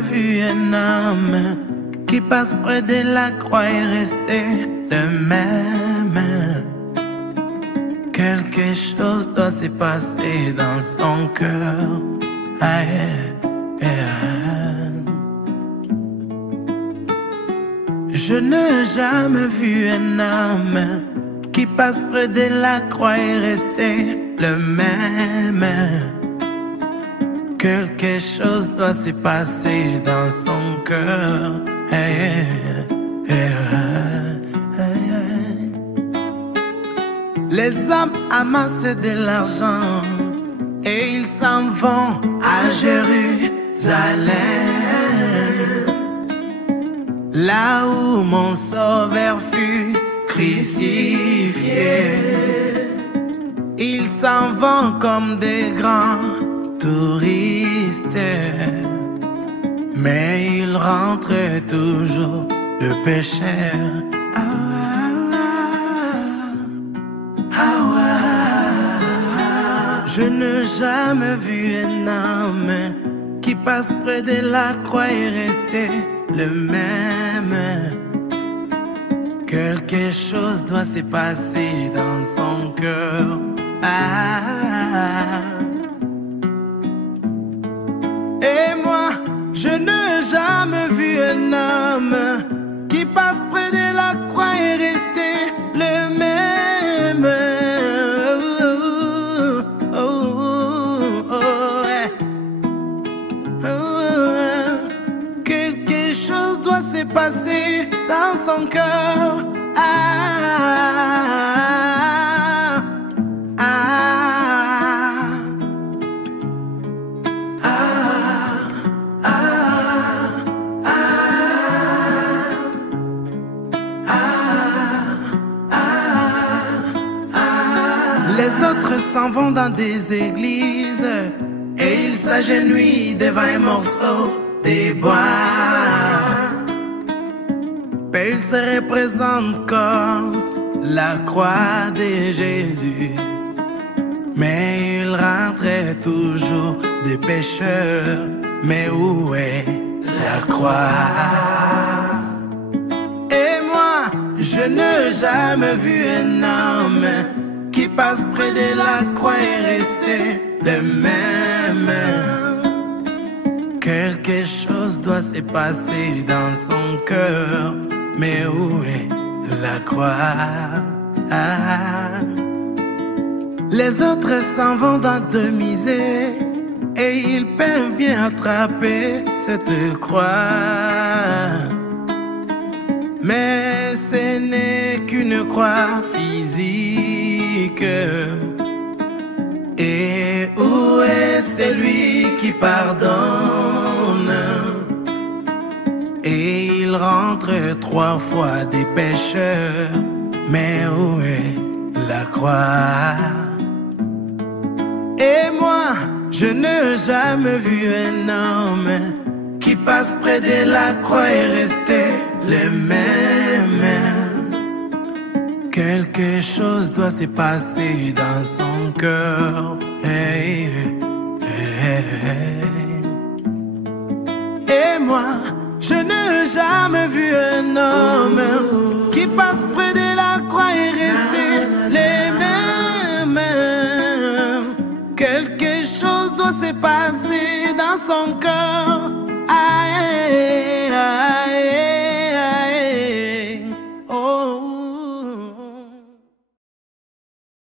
jamais vu un homme qui passe près de la croix et rester le même. Quelque chose doit se passer dans son cœur. Je n'ai jamais vu un homme qui passe près de la croix et rester le même. Quelque chose doit se passer dans son cœur. Les hommes amassent de l'argent et ils s'en vont à Jérusalem, là où mon sauveur fut crucifié. Ils s'en vont comme des grands touristes, mais ils rentrent toujours le pécheur. Je n'ai jamais vu un homme qui passe près de la croix et rester le même. Quelque chose doit se passer dans son cœur. Et moi, je n'ai jamais vu un homme qui passe près de la croix et rester le même. Quelque chose doit se passer dans son cœur. Les autres s'en vont dans des églises et ils s'agenouillent devant un morceau de bois. Mais ils se représentent comme la croix de Jésus. Mais ils rentrent toujours des pécheurs. Mais où est la croix? Et moi, je n'ai jamais vu un homme qui passe près de la croix et rester le même. Quelque chose doit se passer dans son cœur. Mais où est la croix? Les autres s'en vont dans de misère et ils peuvent bien attraper cette croix. Mais ce n'est qu'une croix physique. Et où est celui qui pardonne? Et il rentre 3 fois des pécheurs. Mais où est la croix? Et moi, je n'ai jamais vu un homme qui passe près de la croix et rester le même. Quelque chose doit se passer dans son cœur. Et moi, je n'ai jamais vu un homme qui passe près de la croix et rester les mêmes. Quelque chose doit se passer dans son cœur. Aïe, aïe.